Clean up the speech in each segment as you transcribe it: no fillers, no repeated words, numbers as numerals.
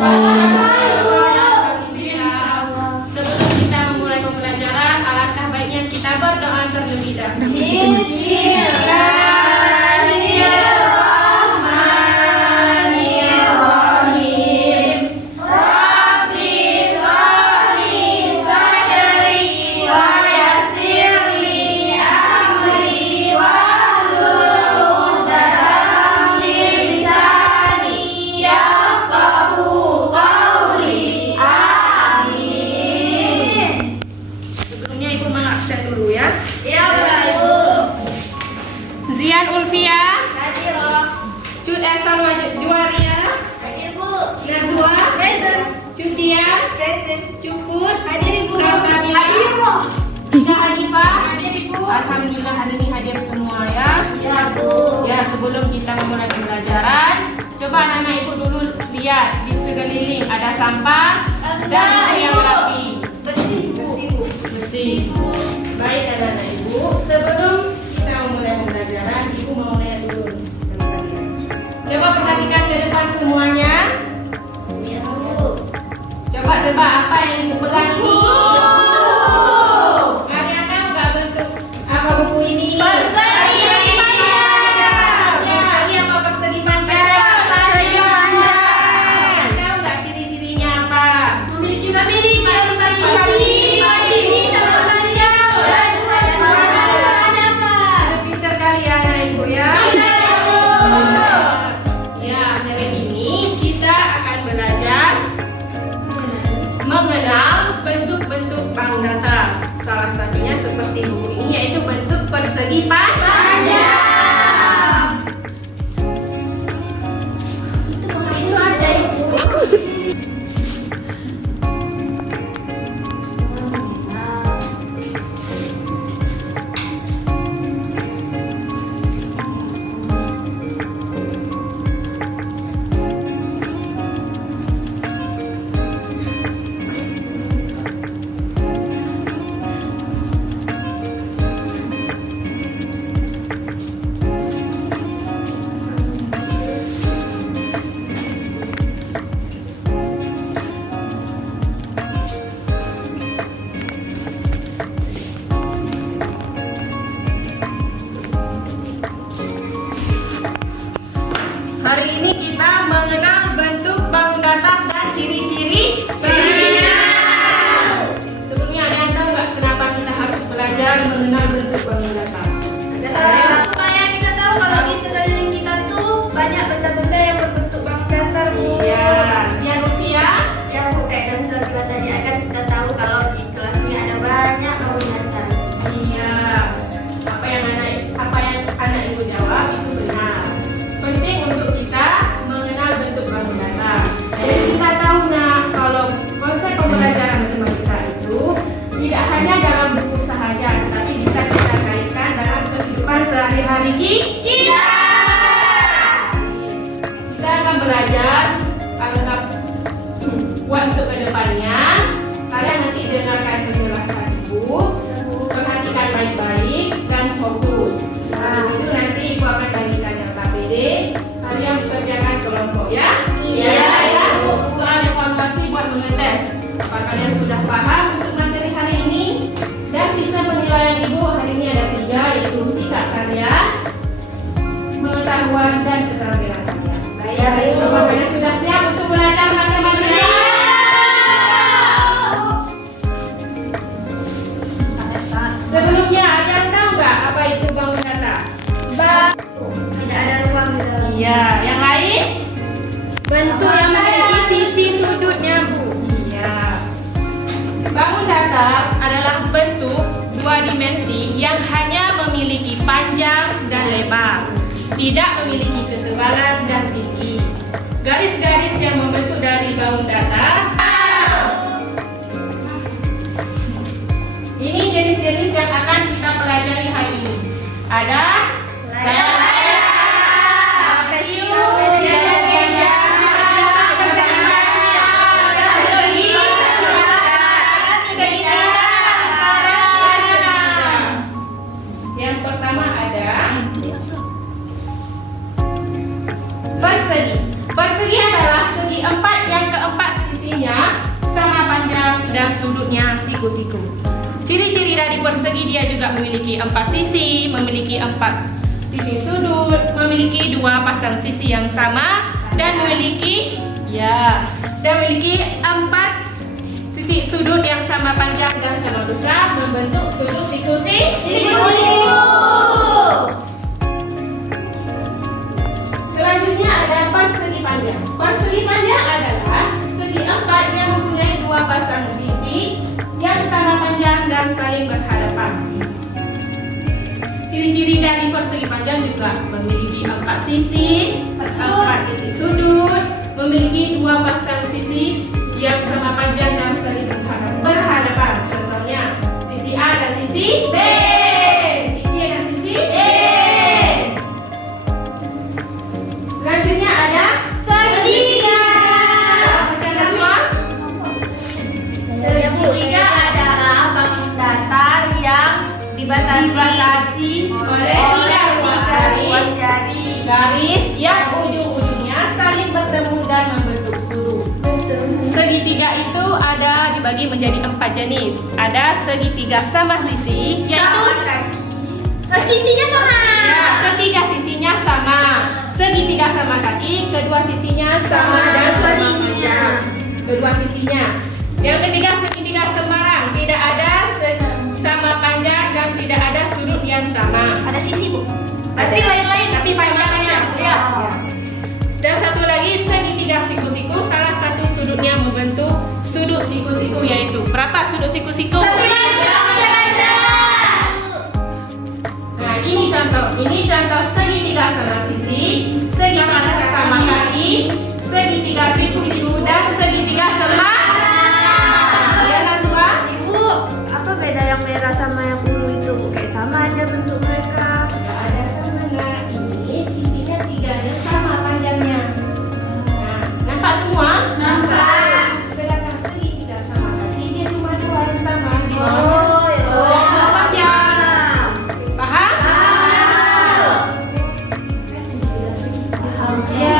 Sebelum kita memulai pembelajaran, alangkah baiknya kita berdoa terlebih dahulu. Zian Ulfia, Cud Esa Juwaria, Nazwa, Cutia, Cukut, Salsabila, Ida Hanifah, hadir Ibu. Alhamdulillah hari ini hadir semua ya. Ya, sebelum kita memulai pembelajaran, coba anak-anak Ibu dulu lihat di sekeliling ada sampah dan yang rapi. Bersih. Baik anak-anak Ibu, sebelum kita memulai pembelajaran, Ibu mau nanya dulu. Coba perhatikan ke depan semuanya. Coba tebak apa yang Ibu pegang ini. Kalian tahu nggak bentuk apa buku ini? Persegi panjang. Persegi apa persegi panjang? Persegi panjang. Tahu nggak ciri-cirinya apa? Memiliki pintar kali ya anak Ibu ya. Ya, hari ini kita akan belajar mengenal bentuk-bentuk bank data. Salah satunya seperti buku ini, yaitu bentuk persegi panjang. Itu ada Ibu. Hari ini kita mengenal bentuk bank data dan ciri-ciri pentingnya. Sebelumnya ada yang tahu nggak kenapa kita harus belajar mengenal bentuk bank data? Supaya kita tahu kalau di sekeliling kita tuh banyak benda-benda yang berbentuk bank data, Bu. Iya, Zian Ulfia. Ya, Bu, kayak yang sudah bilang tadi, akan kita tahu kalau di kelas ini ada banyak bank data. Iya, apa yang anak Ibu jawab itu benar. Penting untuk kita mengenal bentuk bank data. Jadi kita tahu kalau konsep pembelajaran matematika itu tidak hanya dalam buku saja, tapi bisa kita kaitkan dalam kehidupan sehari-hari kita. Kita akan belajar alangkah untuk kedepannya. Kalian nanti dengarkan penjelasan Ibu, perhatikan baik-baik dan fokus. Nah, itu nanti Ibu akan bagikan yang KPD. Kalian kerjakan kelompok ya. Iya, Ibu. Soal evaluasi buat mengetes apakah kalian sudah paham untuk materi hari ini. Dan sistem penilaian Ibu hari ini ada 3, yaitu sikap kalian, pengetahuan dan keterampilan kalian. Baik, Ibu. Apakah kalian sudah siap untuk belajar matematika? Sebelumnya ada yang tahu nggak apa itu bank data? Tidak ada ruang di dalam. Iya, yang lain? Bentuk yang memiliki sisi sudutnya, Bu. Iya. Bangun data adalah bentuk 2 dimensi yang hanya memiliki panjang dan lebar, tidak memiliki ketebalan dan tinggi. Garis-garis yang membentuk dari bangun data. Ini jenis-jenis yang akan kita pelajari hari ini. Ada layar, vacuum, yang pertama ada persegi. Persegi adalah segi empat yang keempat bentuknya siku-siku. Ciri-ciri dari persegi dia juga memiliki 4 sisi, memiliki 4 titik sudut, memiliki 2 pasang sisi yang sama, dan memiliki 4 titik sudut yang sama panjang dan sama besar, membentuk sudut siku-siku. Selanjutnya ada persegi panjang. Persegi panjang adalah segi 4 yang mempunyai 2 pasang sisi yang sama panjang dan saling berhadapan. Ciri-ciri dari persegi panjang juga memiliki 4 sisi, 4 titik sudut, memiliki 2 pasang sisi yang sama panjang dan saling berhadapan. Contohnya, sisi A dan sisi B, sisi C dan sisi D. Selanjutnya ada segitiga. Baca semua. Segitiga adalah bangun datar yang dibatasi oleh 3 ruas garis yang ujung-ujungnya saling bertemu dan membentuk sudut. Segitiga itu ada dibagi menjadi 4 jenis. Ada segitiga sama sisi, yaitu sisinya sama. ya, ketiga sisinya sama. Segitiga sama kaki, kedua sisinya sama dan kedua sisinya. Yang ketiga segitiga sembarang, tidak ada sama panjang dan tidak ada sudut yang sama. Ada sisi, Bu. Tapi lain-lain, tapi panjangnya. Ya. Dan satu lagi segitiga siku-siku, salah satu sudutnya membentuk sudut siku-siku, yaitu berapa sudut siku-siku? 9 derajat. Nah, ini contoh segitiga sama sisi, segitiga sama kaki, segitiga siku-siku dan segitiga sembarang. Ya, Nazwa? Ibu, apa beda yang merah sama yang ungu itu? Kayak sama aja bentuk mereka. Tidak ada sama. Nah, ini sisinya 3 dan sama panjangnya. Nah, nampak semua? Nampak. Sedangkan segitiga sama kaki dia cuma 2 yang sama. Di bawah. Oh, yang sama panjang. Paham? Ya.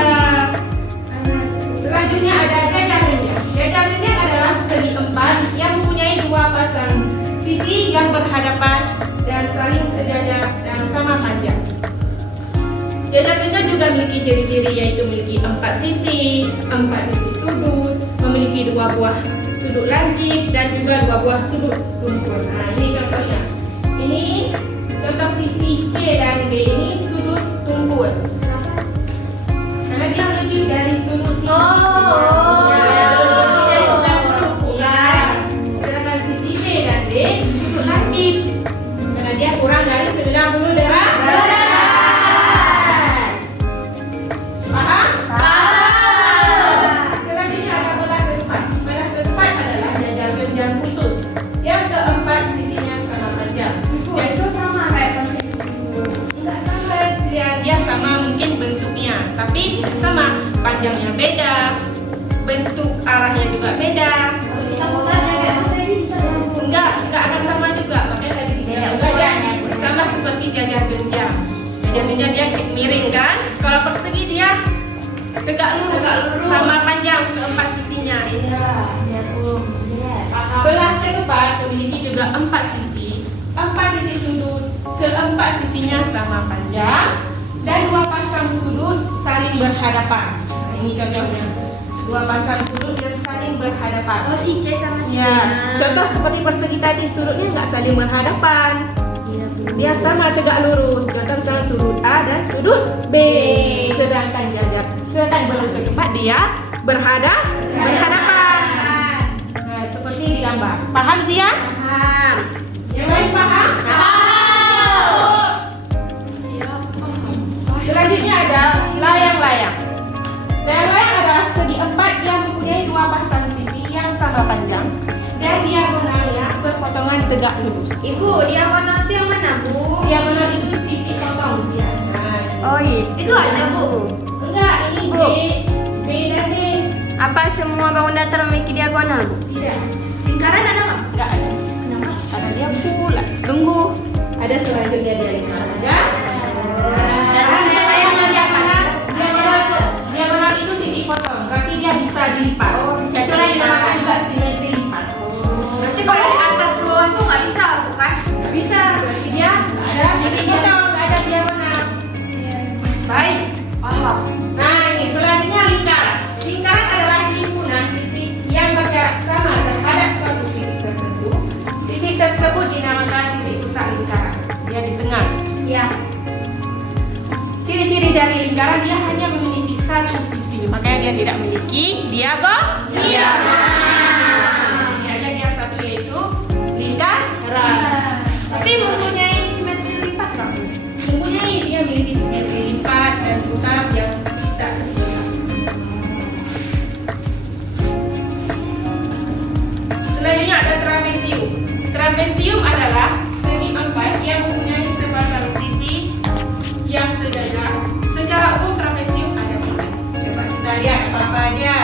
Selanjutnya ada jajar jenjang. Jajar jenjang adalah segi 4 yang mempunyai 2 pasang sisi yang berhadapan dan saling sejajar dan sama panjang. Jajar jenjang juga memiliki ciri-ciri, yaitu memiliki 4 sisi, 4 titik sudut, memiliki 2 buah sudut lancip dan juga 2 buah sudut tumpul. Nah, ini contohnya. Ini contoh sisi C dan D ini sudut tumpul. Karena dia lebih dari sudut sisi. Lebih dari 90. Ya. Sedangkan sisi B dan D sudut lancip. Karena dia kurang dari 90 derajat. Paham? Selanjutnya ada belah ketupat. Belah ketupat adalah jajar jenjang khusus yang keempat sisinya sama panjang. Itu sama kayak persegi. Enggak sama, dia sama mungkin bentuknya, tapi tidak sama. Panjangnya beda, bentuk arahnya juga beda. Kita bukannya kayak persegi bisa nyambung. Enggak akan sama juga. Makanya tadi dibilang Beda juga dia ukurannya. sama seperti jajar jenjang. Jajar jenjang dia miring kan? Kalau persegi dia tegak lurus, sama panjang keempat sisinya. Iya. Ya, Bu. Yes. Belah keempat memiliki juga 4 sisi, 4 titik sudut, keempat sisinya sama panjang dan 2 pasang sudut saling berhadapan. Nah, ini contohnya, 2 pasang sudut yang saling berhadapan. Oh, si C sama si D. Ya, contoh seperti persegi tadi, sudutnya nggak saling berhadapan. Iya, Bu. Dia sama tegak lurus. Contoh misalnya sudut A dan sudut B. Sedangkan belah keempat dia berhadapan. Nah, seperti di gambar. Paham Zian? Paham. Yang lain paham? Selanjutnya ada layang-layang. Layang-layang adalah segi 4 yang mempunyai 2 pasang sisi yang sama panjang dan diagonalnya berpotongan tegak lurus. Ibu, diagonal itu yang mana, Bu? Diagonal itu titik potong Zian. Nah, Oh, iya. Itu ada, Bu. enggak, ini Bu. B dan D. Apa semua bangun datar memiliki diagonal, Bu? Tidak, Lingkaran ada nggak? enggak ada. Kenapa? Karena dia bulat. Tunggu. Ada selanjutnya dia lingkaran ya. Dan Diagonal itu titik potong. Berarti dia bisa dilipat. Oh, bisa Itulah yang dilipat. dinamakan juga simetri lipat. Nanti dari lingkaran dia hanya memiliki satu sisi, makanya dia tidak memiliki diagonal. Ini aja dia satu, yaitu lingkaran. Tapi mempunyai simetri lipat kan? Mempunyai, dia memiliki simetri lipat dan tetap yang tidak terlihat. Selanjutnya ada trapesium. Trapesium adalah segi empat yang mempunyai sepasang sisi yang sejajar. Secara umum trapesium ada tiga. Coba kita lihat apa aja.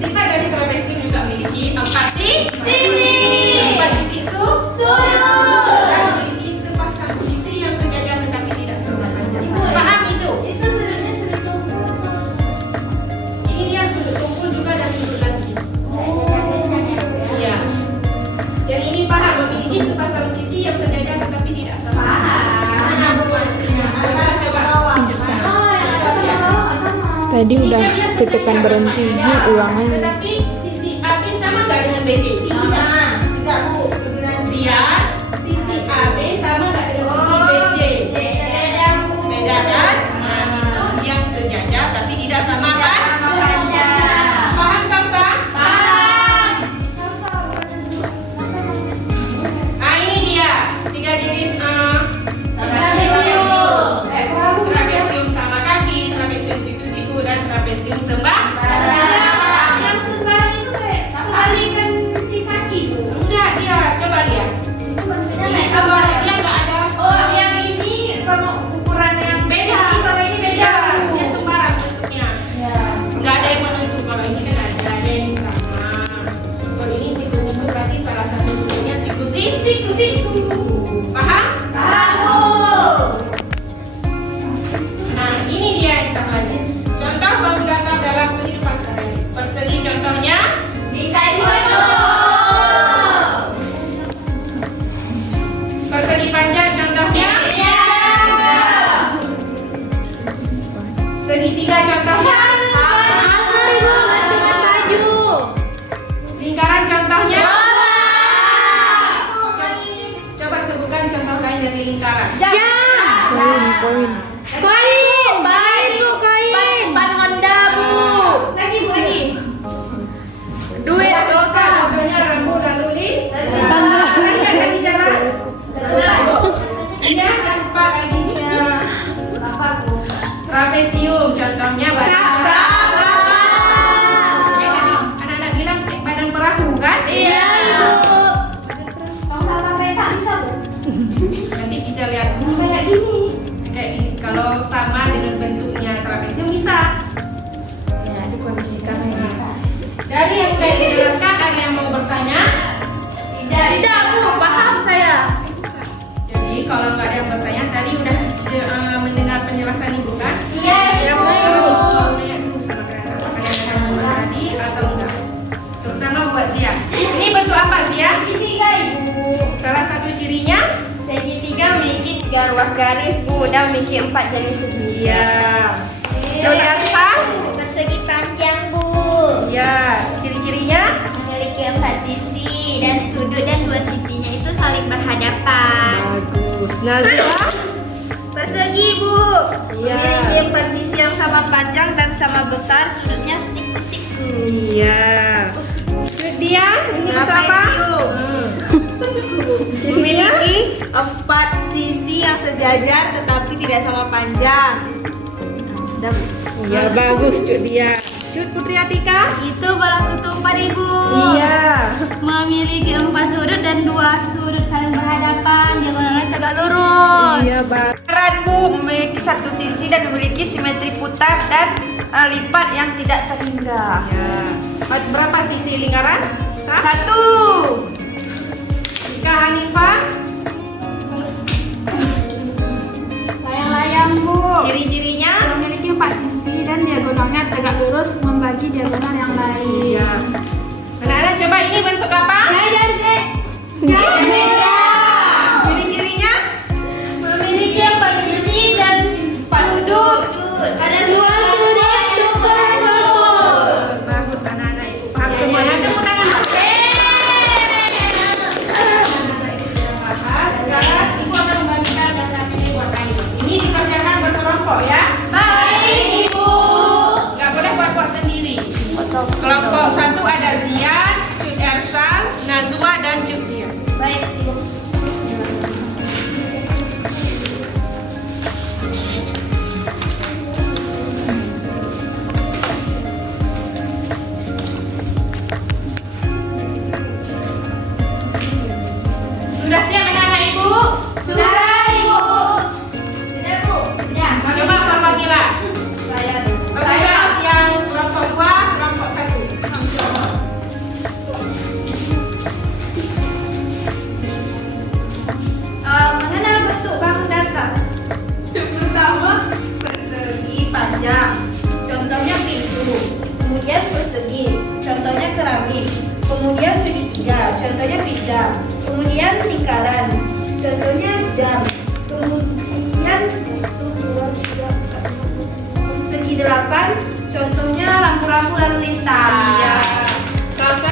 Sifat dari trapesium juga memiliki empat sisi. Empat titik sudut. Dan memiliki sepasang sisi yang sejajar tetapi tidak sejajar. Paham itu? Itu sudutnya sudut tumpul. Ini dia sudut tumpul juga dan sudut lagi. Iya. Yang ini paham, memiliki sepasang sisi yang sejajar tetapi tidak sama. Bisa. Tadi udah tetekan berhenti, ini ulang lagi. Tetapi sisi AB sama nggak dengan BC? Tidak Bu. Kemudian sisi AB sama nggak dengan sisi BC? Beda kan? Nah itu yang sejajar tapi tidak sama kan? Paham Salsa? Paham. Nah ini dia tiga jenis trapesium sama kaki, trapesium siku-siku dan trapesium sembarang. Yang sembarang itu kayak kebalikan si kaki Bu. Enggak dia, coba lihat. Itu bentuknya Ini kayak sembarang dia nggak ada. Oh, yang ini sama ukuran yang Beda, sama ini beda. Dia sembarang bentuknya. Ya. Nggak ada yang menentu. Kalau ini kan ada yang sama. Kalau ini siku-siku berarti salah satu bentuknya siku-siku. Paham? Paham Bu. Nah, ini dia yang kita pelajari. Contoh bangun datar dalam kehidupan sehari. Persegi contohnya. Bingkai foto. Persegi panjang contohnya. Segitiga contohnya. Lingkaran contohnya. Coba sebutkan contoh lain dari lingkaran. Koin. Ban Honda Bu. Lagi Bu lagi. Duit Lokal contohnya rambu lalu lintas. Lagi jalan. Dia tanpa lagi dia. Apa Bu? Trapesium contohnya badan. Kakak. Kayak tadi anak-anak bilang kayak badan perahu kan? Iya Bu. Kalau sama kereta bisa Bu. Nanti kita lihat Kayak gini. kayak gini. Kalau sama dengan bentuknya trapesium bisa. Ya, dikondisikan Nah, dari yang sudah dijelaskan ada yang mau bertanya? Tidak Bu, paham saya. Jadi kalau nggak ada yang bertanya tadi udah mendengar penjelasan ibu kan? Yes Bu. Tanya dulu sama kalian apakah yang saya buat tadi atau enggak? Terutama buat Zia. Ini bentuk apa Zia? Segitiga Ibu. Salah satu cirinya? Segitiga memiliki 3 ruas garis Bu dan memiliki 4 jenis segi. Iya. Coba Alfa? Persegi panjang Bu. Ya. Ciri-cirinya? Memiliki 4 sisi dan sudut dan 2 sisinya itu saling berhadapan. Bagus. Nazila? Persegi Bu. Iya. Memiliki 4 sisi yang sama panjang dan sama besar, sudutnya siku-siku. Iya. Dian, ini bentuk apa? Memiliki 4 sisi yang sejajar tetapi tidak sama panjang. Ya bagus Cuk Dian. Cuk Putri Atika? Itu bola ketupat Ibu. Iya. Memiliki 4 sudut dan 2 sudut saling berhadapan, diagonalnya tegak lurus. Iya bagus. Lingkaran Bu memiliki 1 sisi dan memiliki simetri putar dan lipat yang tidak terhingga. Ya. Berapa sisi lingkaran? 1. Kak Hanifah? Layang-layang Bu. Ciri-cirinya? Memiliki 4 sisi dan diagonalnya tegak lurus membagi diagonal yang lain. Iya. Anak-anak coba ini bentuk apa? Jajar deh. Ciri-cirinya? Memiliki 4 sisi dan 4 sudut. Ada 2 sudut super Bagus anak-anak itu paham semuanya. Tepuk tangan. Anak-anak itu sudah paham. Sekarang ibu akan membagikan data ini Kemudian segitiga, contohnya pizza. Kemudian lingkaran, contohnya jam. Kemudian 1, 2, 3, 4, 5, 6, 7, 8. Segi 8, contohnya lampu-lampu lalu lintas. Iya. Salsa.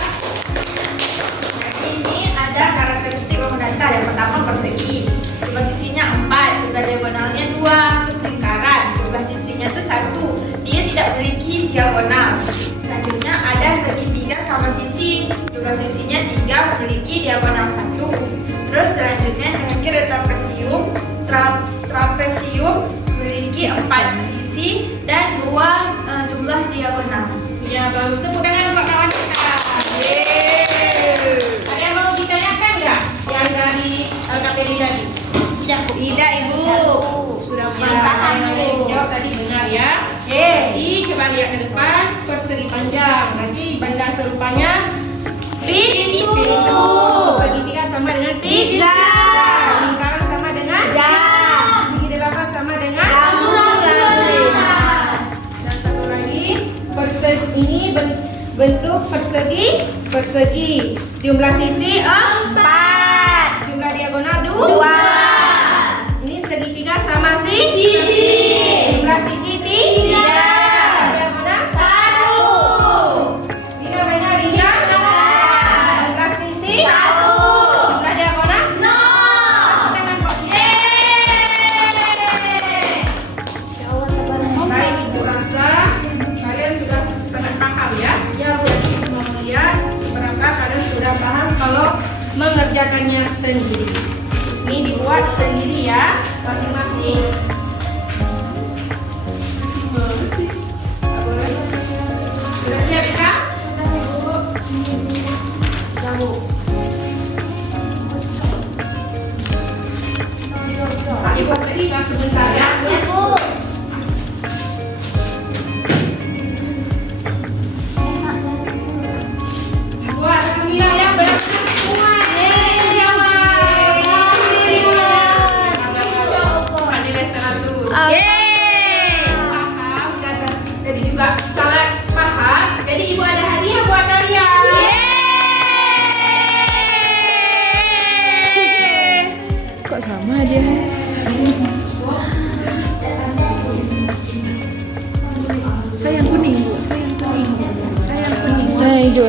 Ini ada karakteristik bangun datar. Yang pertama persegi, jumlah sisinya 4, jumlah diagonalnya 2. Terus lingkaran, jumlah sisinya tuh 1. Dia tidak memiliki diagonal. Selanjutnya ada segitiga sama sisi, jumlah sisinya 3, memiliki diagonal 1. Terus selanjutnya terakhir ada trapesium. Trapesium memiliki 4 sisi dan 2 jumlah diagonal. Ya, bagus. Tepuk tangan untuk kawan kita. Yeay. Ada yang mau ditanyakan nggak? Yang dari KPD tadi? Tidak, Ibu. Sudah Mantap, Bu. jawab tadi benar ya. Jadi coba lihat ke depan, persegi panjang. Nanti benda serupanya pintu. Segitiga sama dengan pizza. Lingkaran sama dengan Jam. Segi 8 sama dengan dan satu lagi ini bentuk persegi. Jumlah sisi 4. Jumlah diagonal 2. Ini segitiga sama sisi. Jumlah sisi 3. Diagonal 1. Ini namanya ringkas. Jumlah sisi 1. Jumlah diagonal 0. Tangan kok. Baik, Ibu rasa kalian sudah sangat paham ya. Jadi mau melihat seberapa kalian sudah paham kalau mengerjakannya sendiri. Ini dibuat sendiri ya, masing-masing. Sudah siap ya? Ibu periksa sebentar ya. Buat alhamdulillah ya, berhasil semua. Nilai 100. Paham dan jadi juga sangat paham. Jadi Ibu ada hadiah buat kalian. Kok sama dia? Saya yang kuning, Bu. Saya yang kuning. Saya yang kuning. Nah, hijau.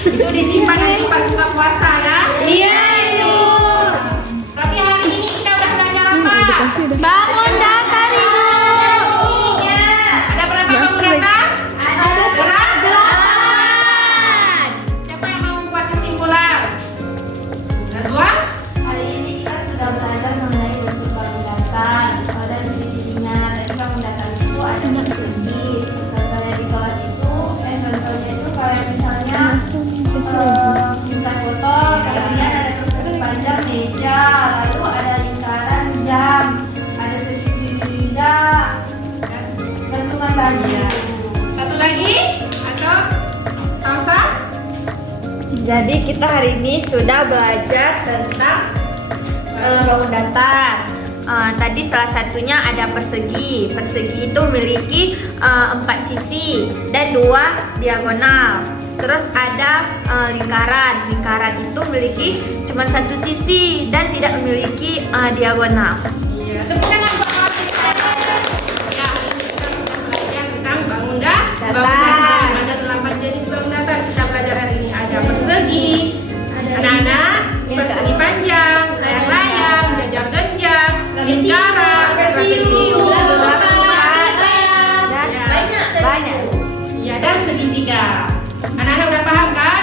Itu disimpan nanti pas buka puasa ya. Iya, Ibu. Tapi hari ini kita udah belajar apa? Edukasi dah. Bangun datar Ibu. Ada berapa bangun datar? Ada 8. Siapa yang mau buat kesimpulan? Nazwa? Hari ini kita sudah belajar mengenai bentuk bangun datar. Pada sisinya tadi bangun datar itu ada persegi. Contohnya di kelas itu, contohnya itu kayak misalnya minta foto, kemudian ada persegi panjang meja, lalu ada lingkaran jam, ada segitiga, gantungan baju. Satu lagi? Atau salsa? Jadi kita hari ini sudah belajar tentang bangun datar. Tadi salah satunya ada persegi. Persegi itu memiliki 4 sisi dan 2 diagonal. Terus ada lingkaran. Lingkaran itu memiliki cuma 1 sisi dan tidak memiliki diagonal. Iya. Tepuk tangan buat kawan kita. Ya, hari ini kita sudah belajar tentang bangun datar. Ada 8 jenis bangun datar. Kita belajar hari ini ada persegi, anak-anak, persegi panjang, layang-layang, genjang-genjang, lingkaran, trapesium, Banyak. ya dan segitiga. Anak-anak udah paham kan?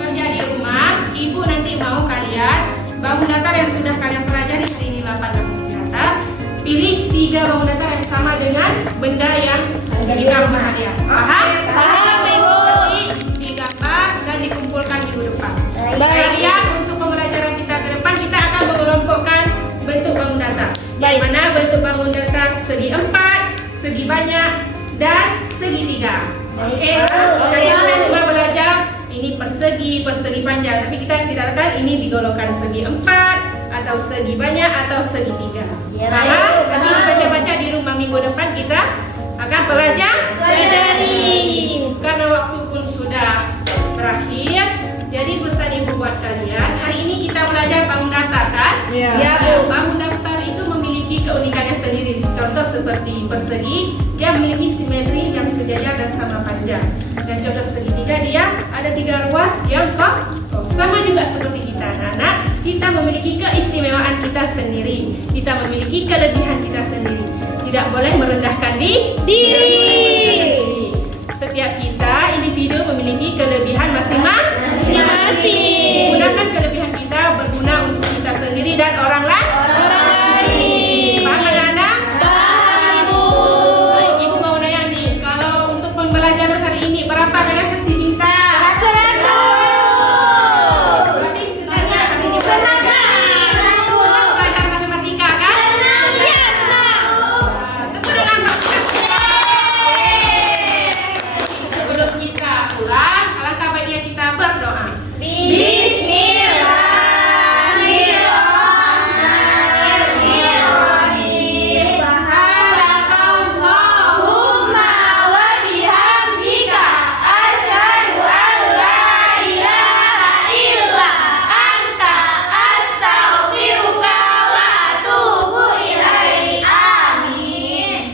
Kerja di rumah, Ibu nanti mau kalian bangun datar yang sudah kalian pelajari hari ini 8 bangun datar. Pilih 3 bangun datar yang sama dengan benda yang di rumah kalian. Paham? Paham, Ibu. Nanti digambar dan dikumpulkan minggu depan. Sekalian untuk pembelajaran kita ke depan kita akan mengelompokkan bentuk bangun datar. Yang mana bentuk bangun datar segi 4, segi banyak, dan segitiga. Kita cuma belajar ini persegi, persegi panjang, tapi kita tidak akan ini digolongkan segi 4 atau segi banyak atau segitiga. Ya, Nanti dibaca-baca di rumah minggu depan kita akan belajar. Karena waktu pun sudah berakhir, jadi pesan ibu buat kalian, hari ini kita belajar bangun datar kan? Iya. Bangun datar itu memiliki keunikannya sendiri. Contoh seperti persegi, dia memiliki simetri yang sejajar dan sama panjang. Dan contoh segitiga, dia ada 3 ruas yang kosong. Sama juga seperti kita anak-anak, kita memiliki keistimewaan kita sendiri. Kita memiliki kelebihan kita sendiri. Tidak boleh merendahkan diri. Setiap kita individu memiliki kelebihan masing-masing. Gunakan kelebihan kita berguna untuk kita sendiri dan orang lain. Paham anak-anak? Baik, Ibu mau nanya nih, kalau untuk pembelajaran hari ini berapa kalian kasih bintang? 100. Berarti senangnya hari ini belajar matematika kan? Tentu dengan sebelum kita pulang, alangkah baiknya kita berdoa.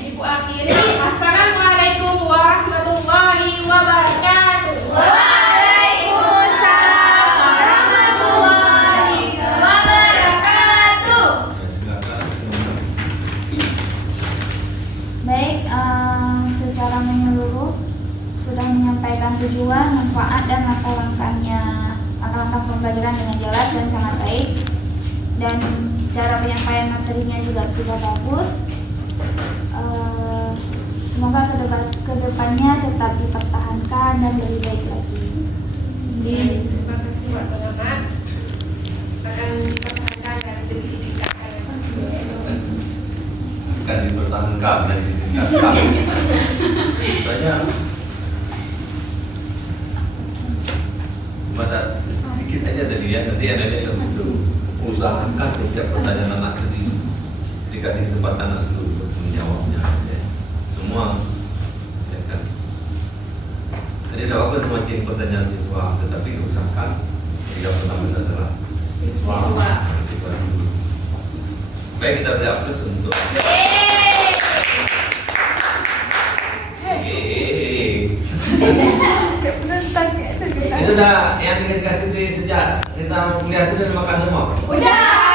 Ibu akhiri, Assalamualaikum warahmatullahi wabarakatuh. Baik, secara menyeluruh sudah menyampaikan tujuan, manfaat dan langkah-langkah pembelajaran dengan jelas dan sangat baik. Dan cara penyampaian materinya juga sudah bagus. Semoga kedepannya tetap dipertahankan dan lebih baik lagi. Terima kasih buat pengamat. Akan dipertahankan dan ditingkatkan. Akan dipertahankan dan ditingkatkan. Banyak. Cuma sedikit aja tadi ya, nanti ada yang itu usahakan setiap pertanyaan anak tadi dikasih kesempatan anak dulu untuk menjawabnya. Ya. Semua, ya kan. Tadi ada waktu semakin pertanyaan siswa, tetapi usahakan tidak pertama adalah siswa. Baik, kita beri aplaus untuk. Itu udah yang dikasih sejak kita kuliah itu udah makan semua. Udah.